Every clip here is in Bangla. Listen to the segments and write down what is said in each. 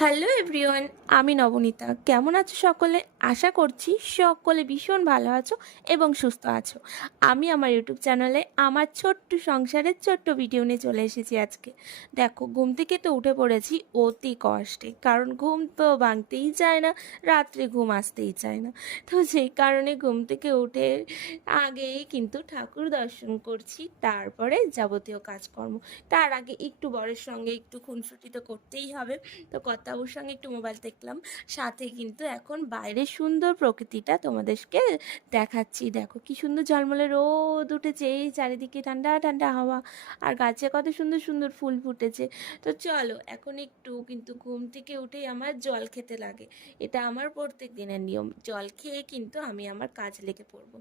হ্যালো এভরিওয়ান, আমি নবনীতা। কেমন আছো সকলে? আশা করছি সকলে ভীষণ ভালো আছো এবং সুস্থ আছো। আমি আমার ইউটিউব চ্যানেলে আমার ছোট্ট সংসারের ছোট্ট ভিডিও নিয়ে চলে এসেছি আজকে। দেখো, ঘুম থেকে তো উঠে পড়েছি অতি কষ্টে, কারণ ঘুম তো ভাঙতেই চায় না, রাত্রে ঘুম আসতেই চায় না। তো সেই কারণে ঘুম থেকে উঠে আগেই কিন্তু ঠাকুর দর্শন করছি, তারপরে যাবতীয় কাজকর্ম। তার আগে একটু বরের সঙ্গে একটু খুনসুটি তো করতেই হবে। তো কর্তাবুর সঙ্গে একটু মোবাইল দেখলাম, সাথে কিন্তু এখন বাইরের সুন্দর প্রকৃতিটা তোমাদেরকে দেখাচ্ছি। দেখো কি সুন্দর ঝলমলে রোদ উঠেছে, এই চারিদিকে ঠান্ডা ঠান্ডা হাওয়া, আর গাছে কত সুন্দর সুন্দর ফুল ফুটেছে। তো চলো, এখন একটু কিন্তু ঘুম থেকে উঠেই আমার জল খেতে লাগে। এটা আমার প্রত্যেক দিনের নিয়ম। জল খেয়ে কিন্তু আমি আমার কাজ লেগে পড়বো।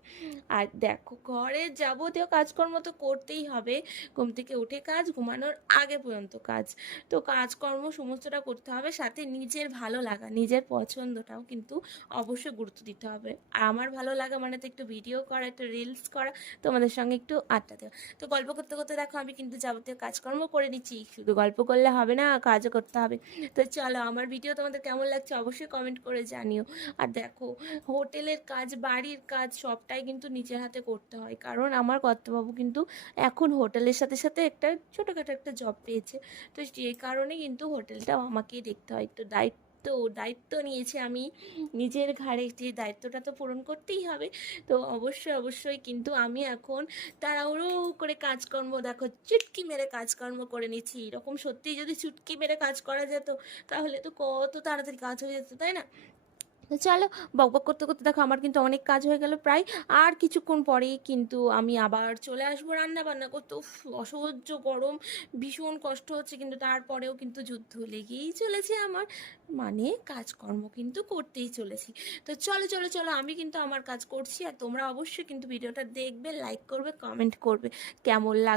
আর দেখো, ঘরের যাবতীয় কাজকর্ম তো করতেই হবে। ঘুম থেকে উঠে কাজ, ঘুমানোর আগে পর্যন্ত কাজ। তো কাজকর্ম সমস্তটা করতে হবে, সাথে নিজের ভালো লাগা, নিজের পছন্দটাও কিন্তু অবশ্যই গুরুত্ব দিতে হবে। আর আমার ভালো লাগা মানে তো একটু ভিডিও করা, একটু রিলস করা, তোমাদের সঙ্গে একটু আড্ডা দেওয়া। তো গল্প করতে করতে দেখো আমি কিন্তু যাবতীয় কাজকর্ম করে নিচ্ছি। শুধু গল্প করলে হবে না, কাজও করতে হবে। তো চলো, আমার ভিডিও তোমাদের কেমন লাগছে অবশ্যই কমেন্ট করে জানিও। আর দেখো, হোটেলের কাজ, বাড়ির কাজ সবটাই কিন্তু নিজের হাতে করতে হয়, কারণ আমার কর্তাবাবু কিন্তু এখন হোটেলের সাথে সাথে একটা ছোটোখাটো একটা জব পেয়েছে। তো যে কারণে কিন্তু হোটেলটাও আমাকেই দেখতে হয়। তো দায়িত্ব নিয়েছি আমি নিজের ঘাড়ে, যে দায়িত্বটা তো পূরণ করতেই হবে। তো অবশ্যই কিন্তু আমি এখন তাড়াহুড়ো করে কাজকর্ম, দেখো চুটকি মেরে কাজকর্ম করে নিচ্ছি। এরকম সত্যিই যদি চুটকি মেরে কাজ করা যেত, তাহলে তো কত তাড়াতাড়ি কাজ হয়ে যেত, তাই না? তো চলো, বকবক করতে করতে দেখো আমার কিন্তু অনেক কাজ হয়ে গেল প্রায়। আর কিছুক্ষণ পরেই কিন্তু আমি আবার চলে আসবো রান্না বান্না করতে। উফ, অসহ্য গরম, ভীষণ কষ্ট হচ্ছে, কিন্তু তারপরেও কিন্তু যুদ্ধ লেগেই চলেছে আমার, মানে কাজকর্ম কিন্তু করতেই চলেছি। তো চলো চলো চলো, আমি কিন্তু আমার কাজ করছি, আর তোমরা অবশ্যই কিন্তু ভিডিওটা দেখবে, লাইক করবে, কমেন্ট করবে কেমন লাগ